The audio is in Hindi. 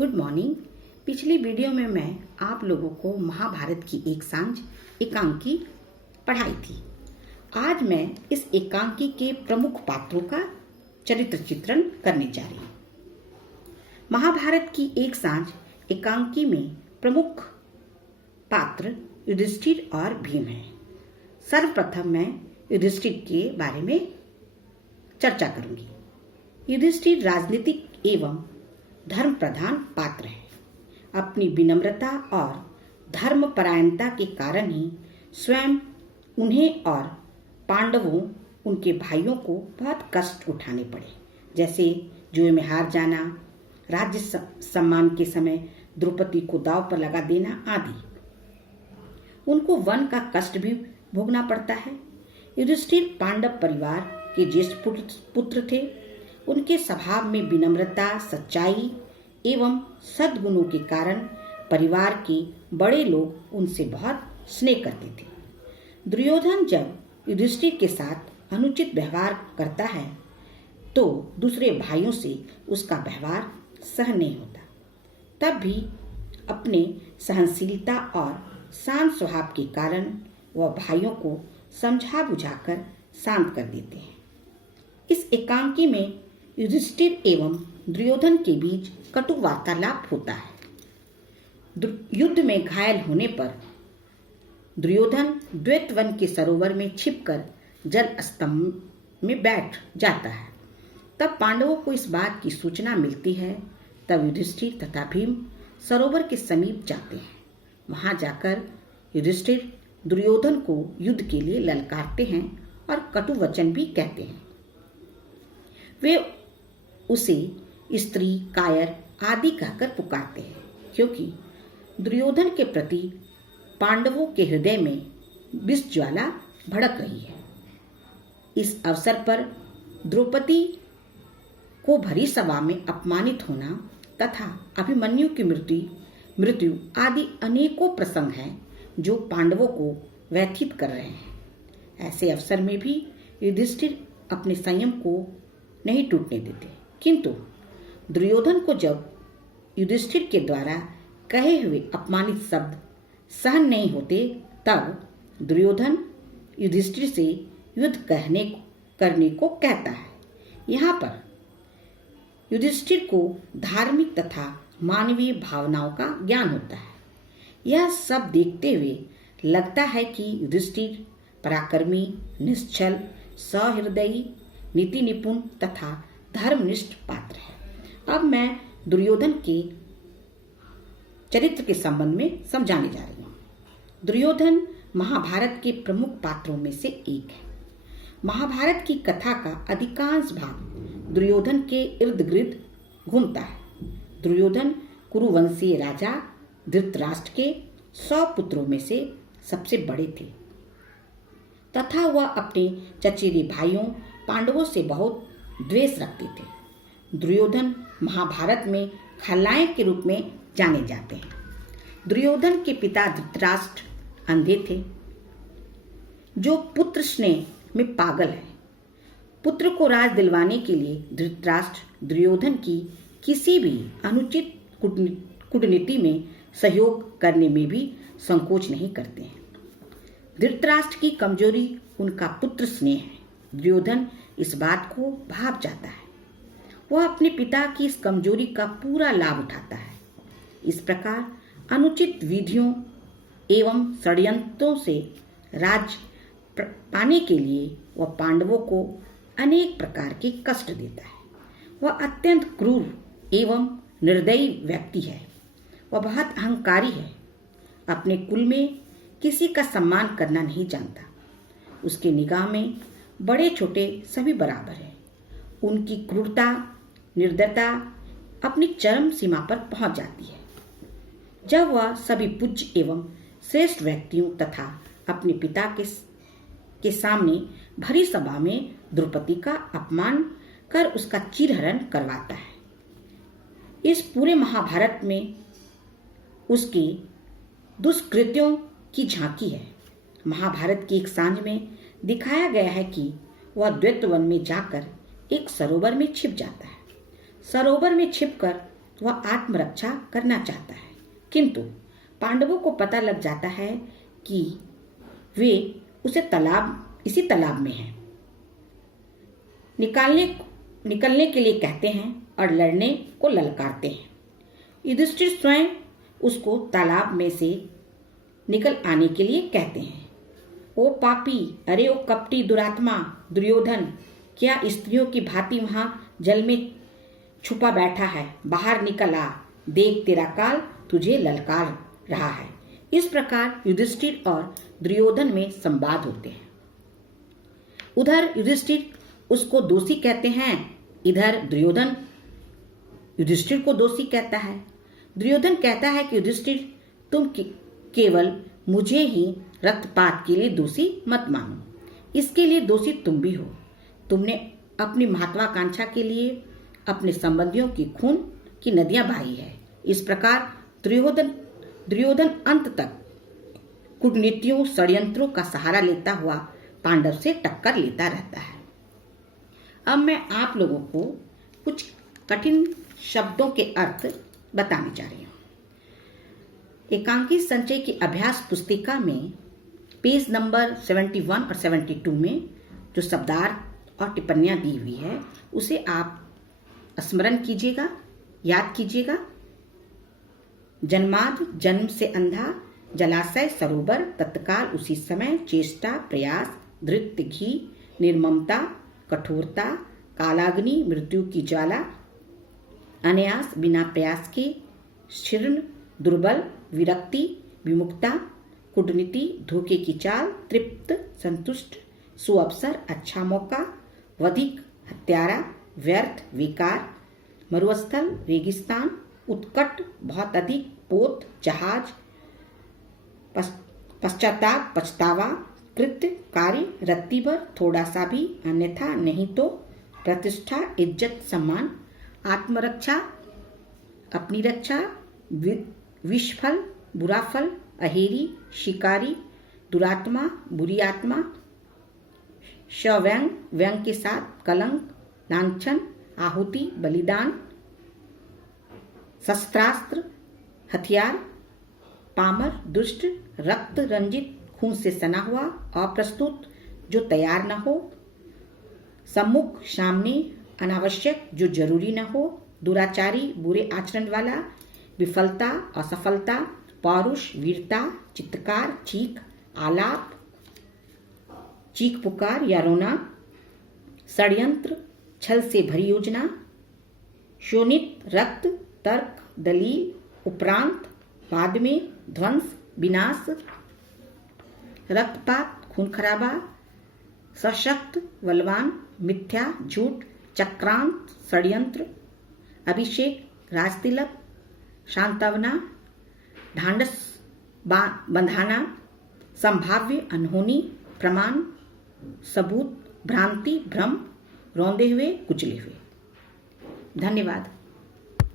Good morning. पिछली वीडियो में मैं आप लोगों को महाभारत की एक सांझ एकांकी पढ़ाई थी। आज मैं इस एकांकी के प्रमुख पात्रों का चरित्र चित्रण करने जा रही हूँ। महाभारत की एक सांझ एकांकी में प्रमुख पात्र युधिष्ठिर और भीम हैं। सर्वप्रथम मैं युधिष्ठिर के बारे में चर्चा करूंगी। युधिष्ठिर राजनीतिक एवं धर्म प्रधान पात्र है। अपनी विनम्रता और धर्मपरायणता के कारण ही स्वयं उन्हें और पांडवों उनके भाइयों को बहुत कष्ट उठाने पड़े, जैसे जुए में हार जाना, राज्य सम्मान के समय द्रौपदी को दांव पर लगा देना आदि। उनको वन का कष्ट भी भोगना पड़ता है। युधिष्ठिर पांडव परिवार के ज्येष्ठ पुत्र थे। उनके स्वभाव में विनम्रता, सच्चाई एवं सद्गुणों के कारण परिवार के बड़े लोग उनसे बहुत स्नेह करते थे। दुर्योधन जब युधिष्ठिर के साथ अनुचित व्यवहार करता है तो दूसरे भाइयों से उसका व्यवहार सहन नहीं होता। तब भी अपने सहनशीलता और शांत स्वभाव के कारण वह भाइयों को समझा बुझाकर शांत कर देते हैं। इस एकांकी में युधिष्ठिर एवं दुर्योधन के बीच कटु वार्तालाप होता है। युद्ध में घायल होने पर दुर्योधन द्वैत वन के सरोवर में छिपकर जल स्तंभ में बैठ जाता है। तब पांडवों को इस बात की सूचना मिलती है। तब युधिष्ठिर तथा भीम सरोवर के समीप जाते हैं। वहां जाकर युधिष्ठिर दुर्योधन को युद्ध के लिए ललकारते हैं और कटु वचन भी कहते हैं। वे उसे स्त्री, कायर आदि कहकर पुकारते हैं, क्योंकि दुर्योधन के प्रति पांडवों के हृदय में विष ज्वाला भड़क रही है। इस अवसर पर द्रौपदी को भरी सभा में अपमानित होना तथा अभिमन्यु की मृत्यु आदि अनेकों प्रसंग हैं जो पांडवों को व्यथित कर रहे हैं। ऐसे अवसर में भी युधिष्ठिर अपने संयम को नहीं टूटने देते, किंतु दुर्योधन को जब युधिष्ठिर के द्वारा कहे हुए अपमानित शब्द सहन नहीं होते, तब दुर्योधन युधिष्ठिर से युद्ध करने को कहता है। यहाँ पर युधिष्ठिर को धार्मिक तथा मानवीय भावनाओं का ज्ञान होता है। यह सब देखते हुए लगता है कि युधिष्ठिर पराक्रमी, निश्चल, सहृदयी, नीति निपुण तथा धर्मनिष्ठ पात्र है। अब मैं दुर्योधन के चरित्र के संबंध में समझाने जा रही हूँ। दुर्योधन महाभारत के प्रमुख पात्रों में से एक है। महाभारत की कथा का अधिकांश भाग दुर्योधन के इर्द गिर्द घूमता है। दुर्योधन कुरुवंशीय राजा धृतराष्ट्र के 100 पुत्रों में से सबसे बड़े थे तथा वह अपने चचेरे भाइयों पांडवों से बहुत द्वेष रखते थे। दुर्योधन महाभारत में खलनायक के रूप में जाने जाते हैं। दुर्योधन के पिता धृतराष्ट्र अंधे थे, जो पुत्र स्नेह में पागल है। पुत्र को राज दिलवाने के लिए धृतराष्ट्र दुर्योधन की किसी भी अनुचित कूटनीति में सहयोग करने में भी संकोच नहीं करते हैं। धृतराष्ट्र की कमजोरी उनका पुत्र स्नेह है। दुर्योधन इस बात को भाप जाता है। वह अपने पिता की इस कमजोरी का पूरा लाभ उठाता है। इस प्रकार अनुचित विधियों एवं षड्यंत्रों से राज्य पाने के लिए वह पांडवों को अनेक प्रकार के कष्ट देता है। वह अत्यंत क्रूर एवं निर्दयी व्यक्ति है। वह बहुत अहंकारी है। अपने कुल में किसी का सम्मान करना नहीं जानता। उसके निगाह में बड़े छोटे सभी बराबर है। उनकी क्रूरता, निर्दयता अपनी चरम सीमा पर पहुंच जाती है। जब वह सभी पूज्य एवं श्रेष्ठ व्यक्तियों तथा अपने पिता के सामने भरी सभा में द्रौपदी का अपमान कर उसका चीरहरण करवाता है। इस पूरे महाभारत में उसके दुष्कृत्यों की झांकी है। महाभारत की एक सांझ में दिखाया गया है कि वह द्वैत वन में जाकर एक सरोवर में छिप जाता है। सरोवर में छिपकर वह आत्मरक्षा करना चाहता है, किंतु पांडवों को पता लग जाता है कि वे इसी तालाब में हैं। निकलने के लिए कहते हैं और लड़ने को ललकारते हैं। युधिष्ठिर स्वयं उसको तालाब में से निकल आने के लिए कहते हैं। ओ पापी, अरे ओ कपटी दुरात्मा दुर्योधन, क्या स्त्रियों की भांति वहां जल में छुपा बैठा है? बाहर निकल आ, देख तेरा काल तुझे ललकार रहा है। इस प्रकार युधिष्ठिर और दुर्योधन में संवाद होते हैं। उधर युधिष्ठिर उसको दोषी कहते हैं, इधर दुर्योधन युधिष्ठिर को दोषी कहता है। दुर्योधन कहता है कि युधिष्ठिर, तुम केवल मुझे ही रक्तपात के लिए दोषी मत मानो, इसके लिए दोषी तुम भी हो। तुमने अपनी महत्वाकांक्षा के लिए अपने संबंधियों की खून की नदियां बहाई है। इस प्रकार दुर्योधन अंत तक कूटनीतियों षड्यंत्रों का सहारा लेता हुआ पांडव से टक्कर लेता रहता है। अब मैं आप लोगों को कुछ कठिन शब्दों के अर्थ बताने जा रही हूँ। एकांकी संचय की अभ्यास पुस्तिका में पेज नंबर 71 और 72 में जो शब्दार्थ और टिप्पणियां दी हुई है उसे आप स्मरण कीजिएगा, याद कीजिएगा। जन्माद, जन्म से अंधा, जलाशय सरोवर, तत्काल उसी समय, चेष्टा प्रयास, धृत्य घी, निर्ममता, कठोरता, कालाग्नि, मृत्यु की ज्वाला, अनायास बिना प्रयास के, शीर्ण, दुर्बल, विरक्ति, विमुक्ता, कूटनीति, धोखे की चाल, तृप्त, संतुष्ट, सुअवसर, अच्छा मौका, वधिक, हत्यारा, व्यर्थ, विकार, मरुस्थल, रेगिस्तान, उत्कट, बहुत अधिक, पोत, जहाज, पश्चाताप, पछतावा, कृत्य, कार्य, रत्ती भर, थोड़ा सा भी, अन्यथा नहीं तो, प्रतिष्ठा, इज्जत, सम्मान, आत्मरक्षा, अपनी रक्षा, विषफल, बुरा फल, अहेरी, शिकारी, दुरात्मा, बुरी आत्मा, सव्यंग, व्यंग के साथ, कलंक, लांछन, आहुति, बलिदान, शस्त्रास्त्र, हथियार, पामर, दुष्ट, रक्त रंजित, खून से सना हुआ, अप्रस्तुत, जो तैयार न हो, सम्मुख, सामने, अनावश्यक, जो जरूरी न हो, दुराचारी, बुरे आचरण वाला, विफलता, असफलता, पौरुष, वीरता, चित्तकार, चीख, आलाप, चीख पुकार या रोना, षड्यंत्र, छल से भरी योजना, शोणित, रक्त, तर्क, दलील, उपरांत, बाद में, ध्वंस, विनाश, रक्तपात, खून खराबा, सशक्त, बलवान, मिथ्या, झूठ, चक्रांत, षड्यंत्र, अभिषेक, राजतिलक, सांत्वना, ढांढस बंधाना, संभाव्य, अनहोनी, प्रमाण, सबूत, भ्रांति, भ्रम, रौंदे हुए, कुचले हुए। धन्यवाद।